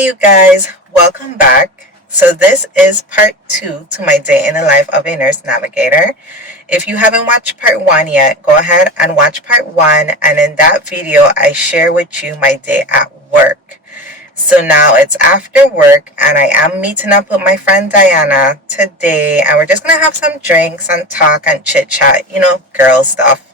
You guys, welcome back. So, this is part two to my day in the life of a nurse navigator. If you haven't watched part one yet, go ahead and watch part one. And in that video, I share with you my day at work. So now it's after work, and I am meeting up with my friend Diana today, and we're just gonna have some drinks and talk and chit chat, girl stuff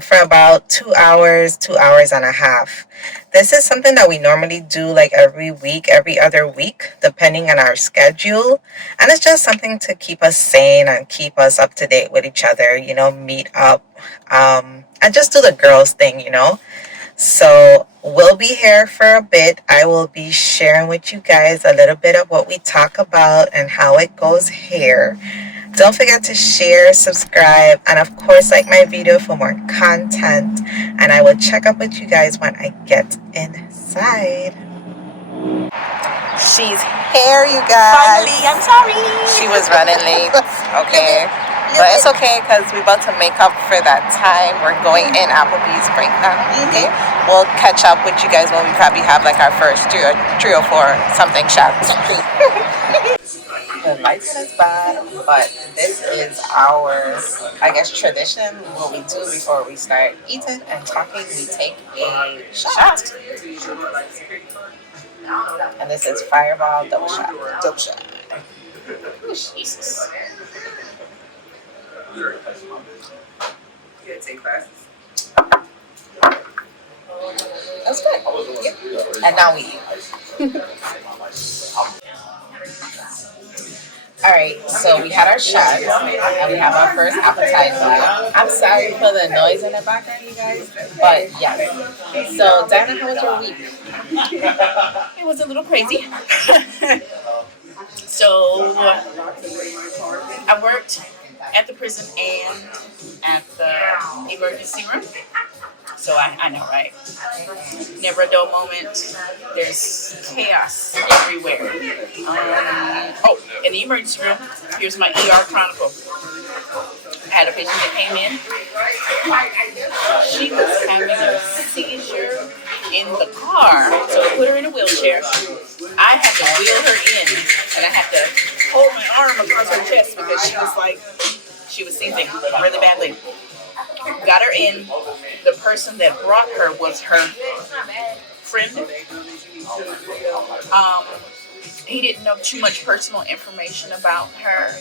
for about 2 hours, 2 hours and a half. This is something that we normally do like every week, every other week, depending on our schedule. And it's just something to keep us sane and keep us up to date with each other, meet up, and just do the girls thing. So we'll be here for a bit. I will be sharing with you guys a little bit of what we talk about and how it goes here. Don't forget to share, subscribe, and of course like my video for more content. And I will check up with you guys when I get inside. She's here, you guys. Finally, I'm sorry. She was running late. Okay. But it's okay because we're about to make up for that time. We're going in Applebee's right now. Okay. We'll catch up with you guys when we probably have like our first three or four something shots. The lighting is bad, but this is our, I guess, tradition. What we do before we start eating and talking, we take a shot. And this is Fireball double shot. Double shot. Ooh, Jesus. You gotta take classes. That's good. Yep. And now we eat. Alright, so we had our shots and we have our first appetizer. I'm sorry for the noise in the background, you guys, but yes. So, Diana, how was your week? It was a little crazy. So, I worked at the prison and at the emergency room. So I know, right? Never a dull moment. There's chaos everywhere. In the emergency room, here's my ER chronicle. I had a patient that came in. She was having a seizure in the car. So I put her in a wheelchair. I had to wheel her in, and I had to hold my arm across her chest because she was seizing really badly. Got her in. The person that brought her was her friend. He didn't know too much personal information about her,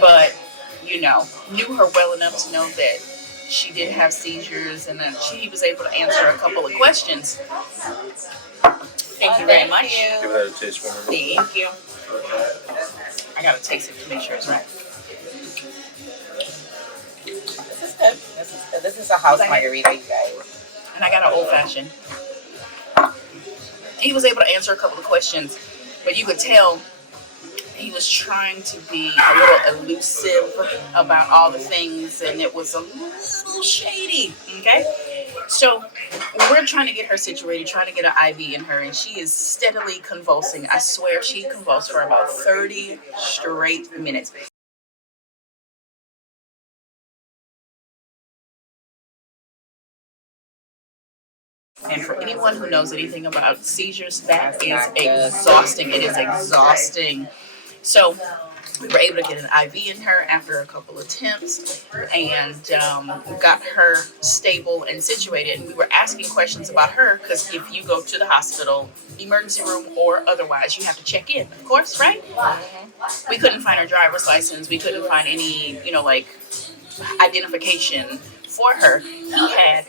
but knew her well enough to know that she did have seizures and that he was able to answer a couple of questions. Thank you very much. Give that a taste for her. Thank you. I gotta taste it to make sure it's right. This is a house margarita, you guys. And I got an old fashioned. He was able to answer a couple of questions, but you could tell he was trying to be a little elusive about all the things, and it was a little shady, okay? So we're trying to get her situated, trying to get an IV in her, and she is steadily convulsing. I swear she convulsed for about 30 straight minutes. And for anyone who knows anything about seizures, that is exhausting. It is exhausting. So we were able to get an IV in her after a couple attempts and got her stable and situated. And we were asking questions about her because if you go to the hospital, emergency room or otherwise, you have to check in, of course, right? We couldn't find her driver's license. We couldn't find any, identification for her. He had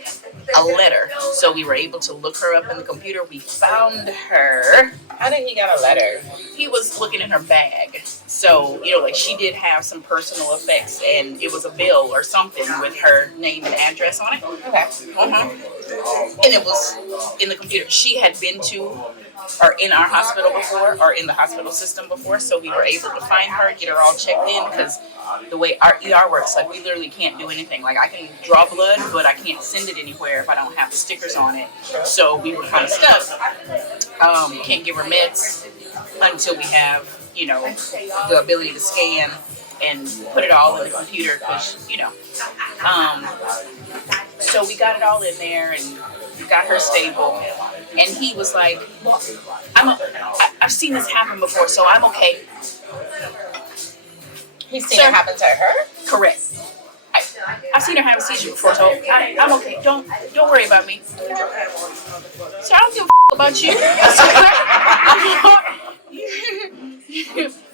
a letter, so we were able to look her up in the computer. We found her. How did he get a letter? He was looking in her bag, so she did have some personal effects, and it was a bill or something with her name and address on it. Okay. And it was in the computer. She had been to or in our hospital before or in the hospital system before, so we were able to find her, get her all checked in, because the way our ER works, we literally can't do anything. I can draw blood, but I can't send it anywhere if I don't have the stickers on it. So we were kind of stuck. Can't give her meds until we have, the ability to scan and put it all in the computer, because, So we got it all in there, and got her stable, and he was like, "Well, I've seen this happen before, so I'm okay." He's seen it happen to her? Correct. I've seen her have a seizure before, so I'm okay. Don't worry about me. So I don't give a about you.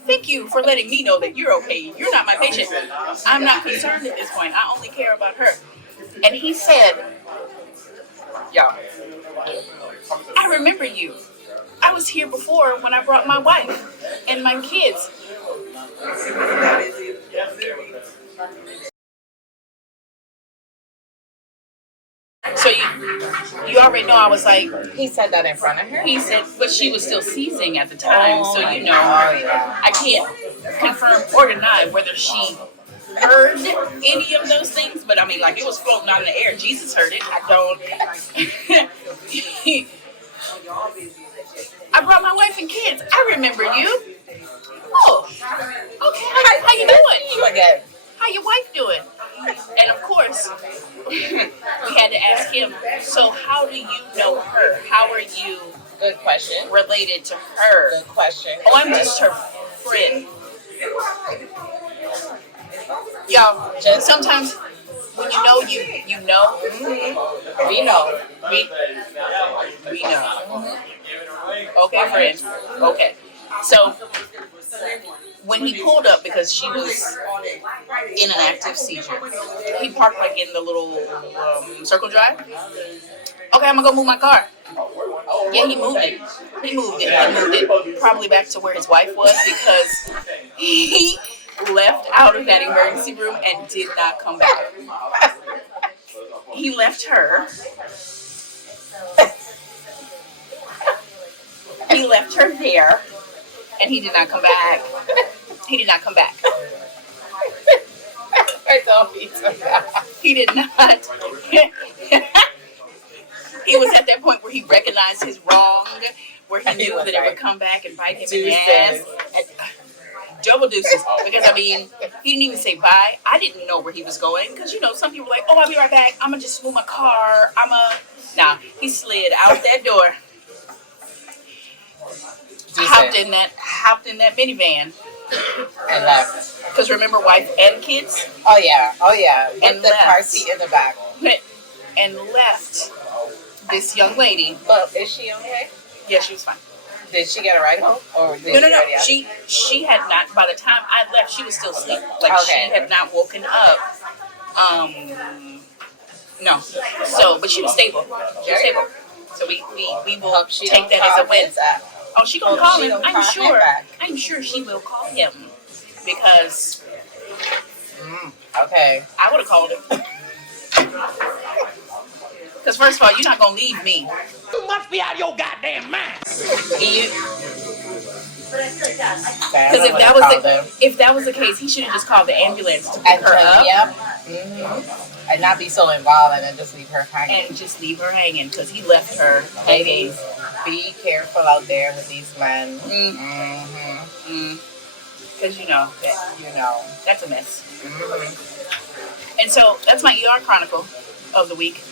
Thank you for letting me know that you're okay. You're not my patient. I'm not concerned at this point. I only care about her. And he said, "Y'all, I remember you. I was here before when I brought my wife and my kids." So you already know I was like, He said that in front of her? he said, but she was still seizing at the time, so you know, I can't confirm or deny whether she heard any of those things, but I mean, like, it was floating out in the air. Jesus heard it. I don't. I brought my wife and kids. I remember you. Oh, okay. How you doing? You again. How your wife doing? And of course, we had to ask him, so how do you know her? How are you Good question. related to her? Good question. Oh, I'm just her friend. Y'all, sometimes when you know, you know. Mm-hmm. We know. We know. Okay, friend. Okay. So when he pulled up, because she was in an active seizure, he parked like in the little circle drive. Okay, I'm gonna go move my car. Yeah, he moved it. He moved it probably back to where his wife was, because he left out of that emergency room and did not come back. He left her. He left her there, and he did not come back. He did not come back. I don't need to. He did not. He was at that point where he recognized his wrong, where he knew that it would come back and bite him in the ass. And, double deuces. Because, I mean, he didn't even say bye. I didn't know where he was going. Because, you know, some people were like, oh, I'll be right back. I'm going to just move my car. Nah, he slid out that door. Hopped in that minivan. And left. Because remember, wife and kids? Oh, yeah. And With the car seat in the back. And left this young lady. But is she okay? Yeah, she was fine. Did she get a ride home? Or did No. She had not. By the time I left, she was still asleep. Like, okay. She had not woken up. No. So, but she was stable. She was stable. So we will take that as a win. Oh, she gonna call him. I'm sure she will call him, because okay. I would have called him. Because first of all, you're not gonna leave me. You must be out of your goddamn mind. Because if that was the case, he should have just called the ambulance to pick her up. Yep. Mm-hmm. And not be so involved and then just leave her hanging. Because he left her hanging. Be careful out there with these men. Because you know that's a mess. Mm-hmm. And so that's my ER chronicle of the week.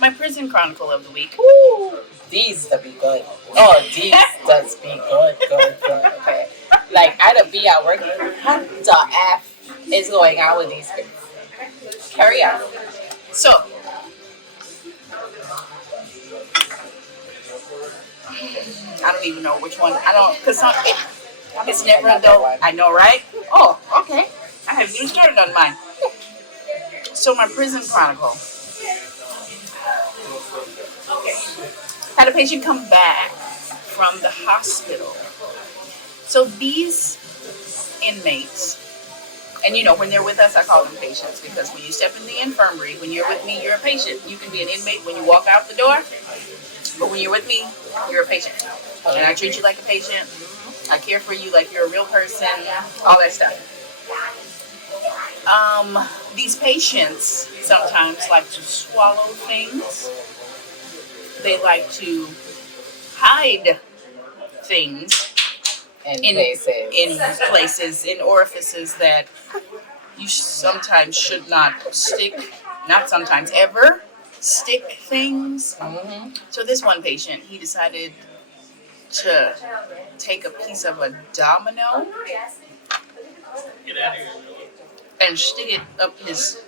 My prison chronicle of the week. Ooh, these to be good. Oh, these does be good. Okay. Like, I'd be at work. What the F is going on with these kids? Carry on. So, I don't even know which one. Because it's never a dull. I know, right? Oh, okay. I haven't even started on mine. So, my prison chronicle. Had a patient come back from the hospital. So these inmates, and you know, when they're with us, I call them patients, because when you step in the infirmary, when you're with me, you're a patient. You can be an inmate when you walk out the door, but when you're with me, you're a patient. And I treat you like a patient. I care for you like you're a real person, all that stuff. These patients sometimes like to swallow things. They like to hide things in places, in orifices that you sometimes should not stick. Not sometimes, ever stick things. So this one patient, he decided to take a piece of a domino and stick it up his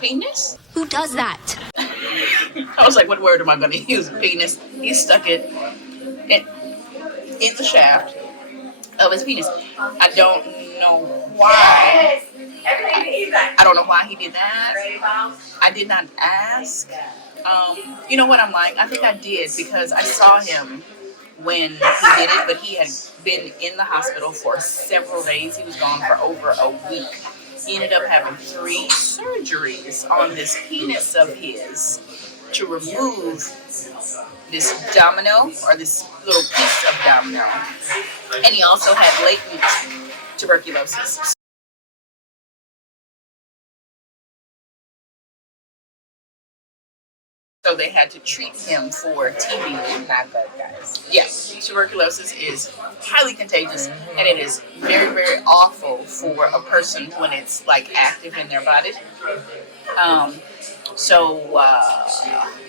penis. Who does that? I was like, what word am I going to use? Penis. He stuck it in the shaft of his penis. I don't know why. I don't know why he did that. I did not ask. You know what I'm like? I think I did because I saw him when he did it, but he had been in the hospital for several days. He was gone for over a week. He ended up having 3 surgeries on this penis of his to remove this domino or this little piece of domino. And he also had latent tuberculosis. So they had to treat him for TB. Not good, guys. Yes, tuberculosis is highly contagious, and it is very, very awful for a person when it's like active in their body. So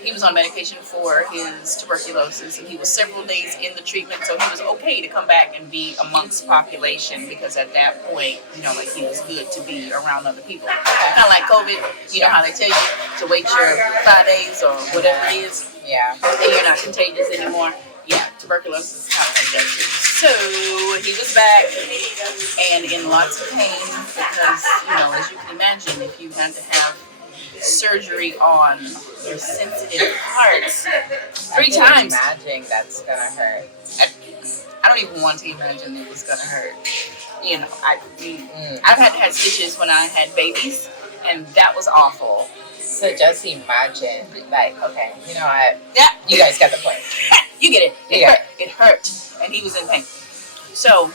he was on medication for his tuberculosis, and he was several days in the treatment. So he was okay to come back and be amongst population because at that point, you know, like he was good to be around other people. Kind of like COVID. You know how they tell you to wait your 5 days or whatever it is. Yeah. And you're not contagious anymore. Yeah, tuberculosis is kind of like that too. So he was back and in lots of pain because, you know, as you can imagine, if you had to have surgery on your sensitive parts 3 times. Imagine that's gonna hurt. I don't even want to imagine it was gonna hurt. You know, I've had to have stitches when I had babies, and that was awful. So just imagine, like, okay, you know what? Yeah, You guys get the point. you get it. It hurt. It hurt, and he was in pain. So,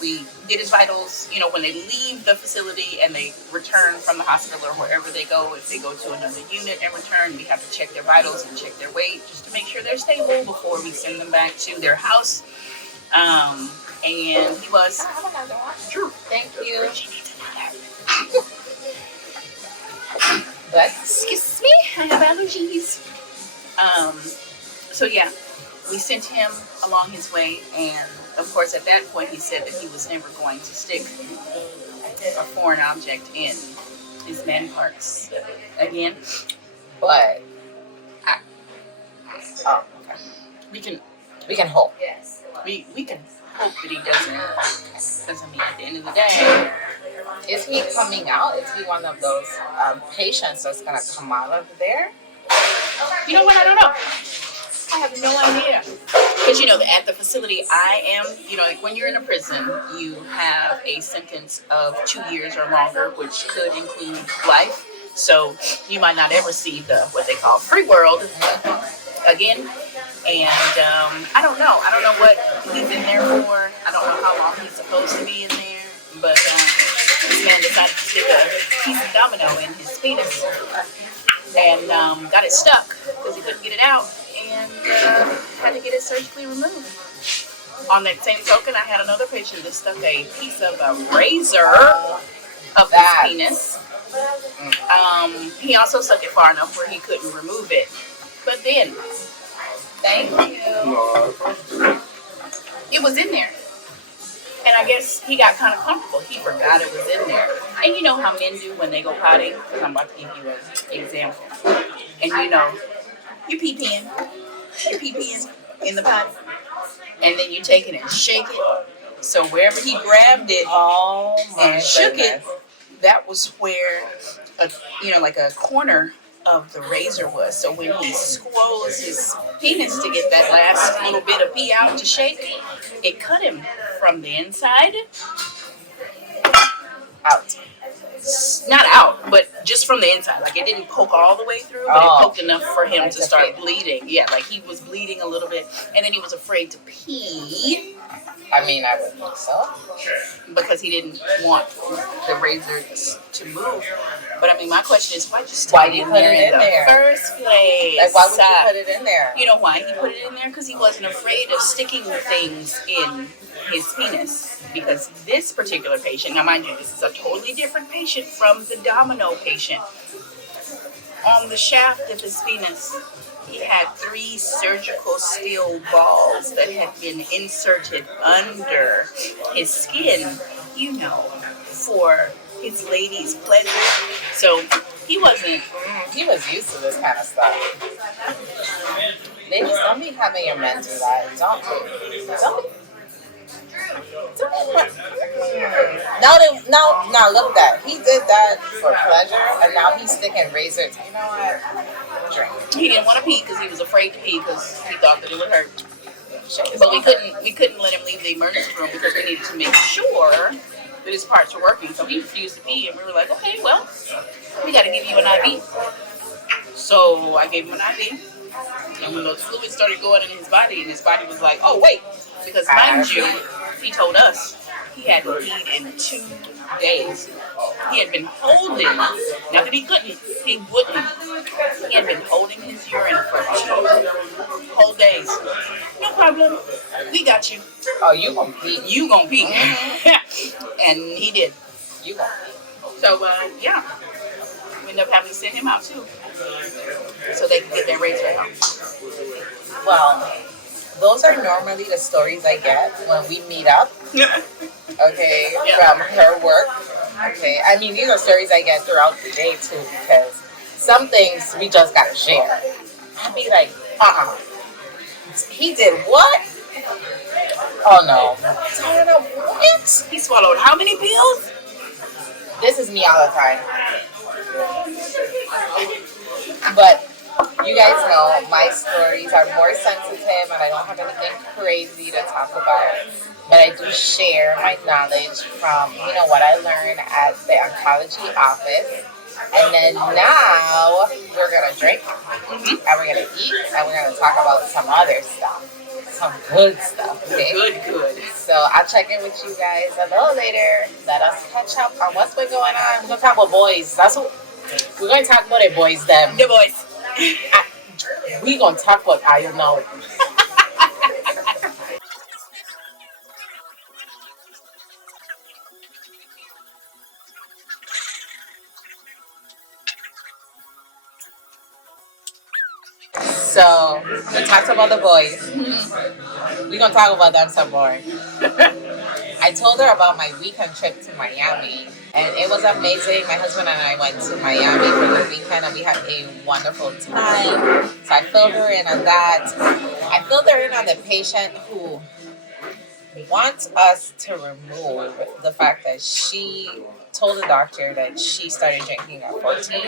we did his vitals, you know, when they leave the facility and they return from the hospital or wherever they go. If they go to another unit and return, we have to check their vitals and check their weight just to make sure they're stable before we send them back to their house. And he was. I have another one. True. Thank you. She needs another. But Excuse me, I have allergies. So yeah, we sent him along his way, and of course at that point he said that he was never going to stick a foreign object in his man parts again. but We can hope. we can hope that he doesn't. Because I mean, at the end of the day, Is he coming out? Is he one of those patients that's gonna come out of there? you know what? I don't know. I have no idea. Because, you know, at the facility I am, you know, like when you're in a prison, you have a sentence of 2 years or longer, which could include life. So you might not ever see what they call free world again. And I don't know. I don't know what he's in there for. I don't know how long he's supposed to be in there. But this man decided to stick a piece of domino in his penis. And got it stuck because he couldn't get it out. And had to get it surgically removed. On that same token, I had another patient that stuck a piece of a razor up his penis. He also stuck it far enough where he couldn't remove it. But then, Thank you. it was in there. And I guess he got kind of comfortable. He forgot it was in there. And you know how men do when they go potty? Because I'm about to give you an example. And you know, you pee-peeing in the potty. And then you take it and shake it. So wherever he grabbed it and shook it, that was where, like a corner of the razor was. So when he squoze his penis to get that last little bit of pee out to shake, it cut him from the inside out. Not out, but just from the inside. Like it didn't poke all the way through, but it poked enough for him to start bleeding. Yeah, like he was bleeding a little bit, and then he was afraid to pee. I mean, I would think so. Because he didn't want the razor to move. But I mean, my question is, why just Why stick did it you put it in the there? first place? Like, why would you put it in there? You know why he put it in there? Because he wasn't afraid of sticking things in his penis because this particular patient, now mind you, this is a totally different patient from the domino patient. On the shaft of his penis, he had 3 surgical steel balls that had been inserted under his skin, for his lady's pleasure. So he wasn't. He was used to this kind of stuff. Ladies, don't be having your men do that. Don't be. Now look at that. He did that for pleasure, and now he's sticking razors. You know what? Drink. He didn't want to pee because he was afraid to pee because he thought that it would hurt. But we couldn't let him leave the emergency room because we needed to make sure that his parts were working. So he refused to pee, and we were like, okay, well, we got to give you an IV. So I gave him an IV. And when the fluid started going in his body, and his body was like, oh, wait. Because mind you, he told us he had peed in 2 days. He had been holding, not that he couldn't, he wouldn't. He had been holding his urine for 2 whole days. No problem. We got you. Oh, you gonna pee. You gonna pee. And he did. You gonna pee. So, yeah. We ended up having to send him out, too. So they could get their razor out. Well, those are normally the stories I get when we meet up. Okay, from her work. Okay, I mean, these are stories I get throughout the day, too, because some things we just gotta share. I'd be like, he did what? Oh, no. Diana, what? He swallowed how many pills? This is me all the time. But you guys know my stories are more sensitive and I don't have anything crazy to talk about. But I do share my knowledge from, what I learned at the oncology office. And then now we're going to drink and we're going to eat and we're going to talk about some other stuff. Some good stuff, okay? Good. So I'll check in with you guys a little later. Let us catch up on what's been going on. We're going to talk about boys. We're going to talk about the boys, them. The boys. We're going to talk about I don't know. So, we talked about the boys. We're going to talk about them some more. I told her about my weekend trip to Miami, and it was amazing. My husband and I went to Miami for the weekend, and we had a wonderful time. So I filled her in on that. I filled her in on the patient who wants us to remove the fact that she told the doctor that she started drinking at 14,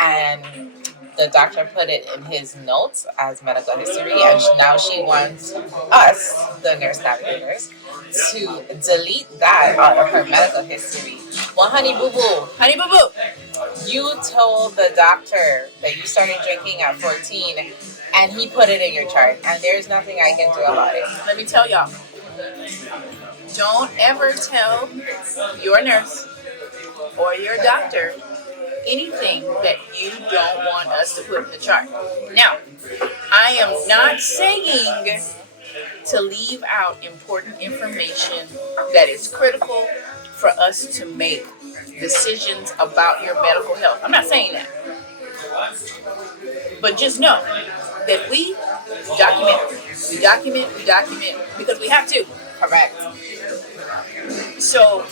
and the doctor put it in his notes as medical history, and now she wants us, the nurse navigators, to delete that out of her medical history. Well, honey boo boo, you told the doctor that you started drinking at 14, and he put it in your chart, and there's nothing I can do about it. Let me tell y'all, don't ever tell your nurse or your doctor anything that you don't want us to put in the chart. Now, I am not saying to leave out important information that is critical for us to make decisions about your medical health. I'm not saying that. But just know that we document because we have to. Correct. So,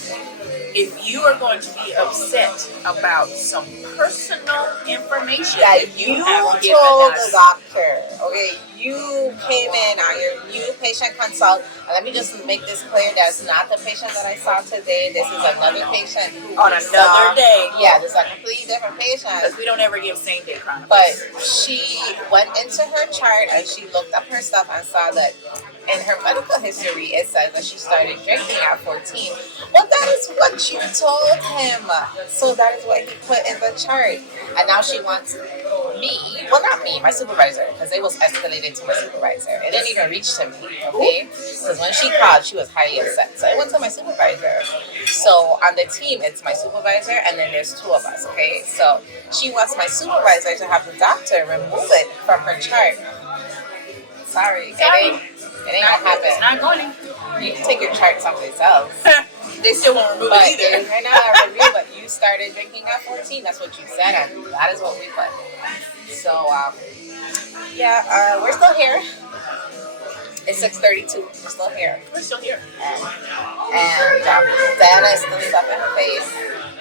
if you are going to be upset about some personal information that you have given told us, the doctor, okay, you came in on your new patient consult, and let me just make this clear, that's not the patient that I saw today. This is another patient on another day. Yeah, this is a completely different patient. Because we don't ever give same day chronicles. But she went into her chart and she looked up her stuff and saw that in her medical history, it says that she started drinking at 14. Well, that is what you told him. So that is what he put in the chart. And now she wants me, well, not me, my supervisor, because it was escalated to my supervisor. It didn't even reach to me, okay? Because when she called, she was highly upset. So it went to my supervisor. So on the team, it's my supervisor, and then there's 2 of us, okay? So she wants my supervisor to have the doctor remove it from her chart. Sorry. It ain't gonna happen. It's not going. You can take your chart someplace else. They still won't remove But it either. right now I review, but you started drinking at 14. That's what you said, and that is what we put. So, we're still here. It's 6:32. We're still here. We're still here. And Diana is still stuffing her face.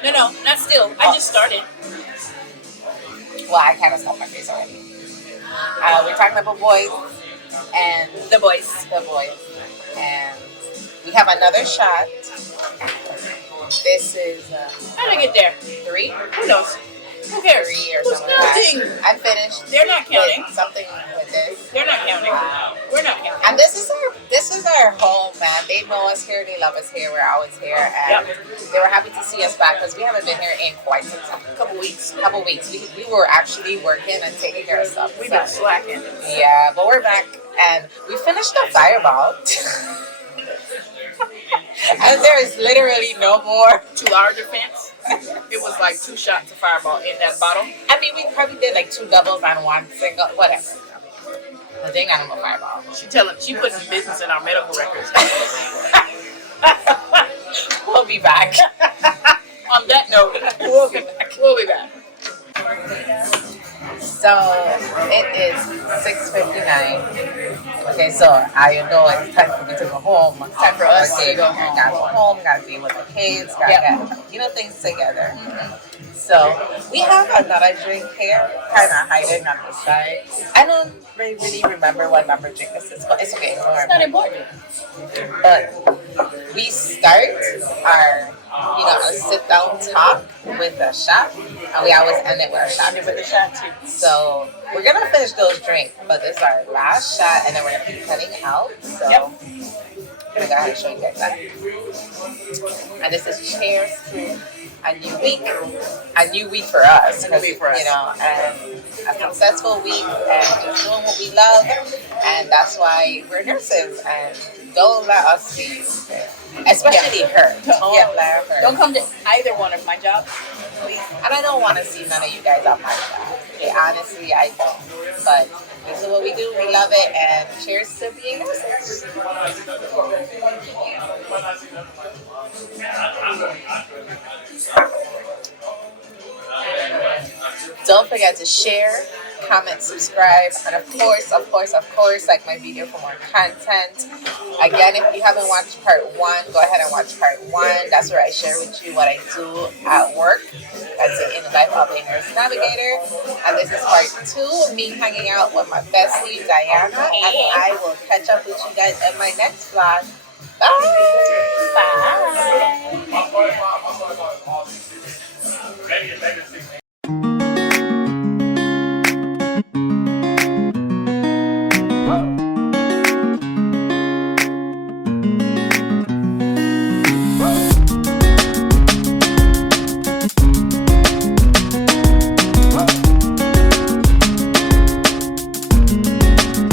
No, not still. I just started. Well, I kind of stuffed my face already. We're talking about boys and The boys. and we have another shot. This is How did I get there? 3. Who knows? Who cares? 3 or Who's something like counting? that. I'm finished. They're not counting. With something with this. They're not counting. We're not counting. And this is our home, man. They know us here. They love us here. We're always here, and they were happy to see us back because we haven't been here in quite some time. Couple weeks. We were actually working and taking care of stuff. We've been slacking. Yeah, but we're back, and we finished the fireball. And there is literally no more. To our defense, it was like 2 shots of Fireball in that bottle. I mean, we probably did like 2 doubles and 1 single, whatever. The thing I don't know fireball. She putting business in our medical records. We'll be back. On that note, we'll be back. We'll be back. So it is 6:59. Okay, so I know it's time for me to go home. Time for us to go home. Gotta go home. Gotta be with the kids. Gotta get things together. So we have another drink here, kind of hiding on the side. I don't really remember what number drink this is, but it's okay. It's not important. But we start our a sit down talk with a shot, and we always end it with a shot. With a shot too. So we're gonna finish those drinks, but this is our last shot, and then we're gonna be cutting out. So I'm gonna go ahead and show you guys that. And this is cheers to a new week for us. A new week for us. And a successful week, and just doing what we love, and that's why we're nurses. And don't let us be, especially her. Don't let her. Don't come to either one of my jobs, please. And I don't want to see none of you guys on my job. Okay, honestly, I don't. But this is what we do. We love it. And cheers to being nurses. Don't forget to share, comment, subscribe, and of course, like my video for more content. Again, if you haven't watched part 1, go ahead and watch part 1. That's where I share with you what I do at work. That's it, in the life of a nurse navigator. And this is part 2, me hanging out with my bestie, Diana. And I will catch up with you guys in my next vlog. Bye!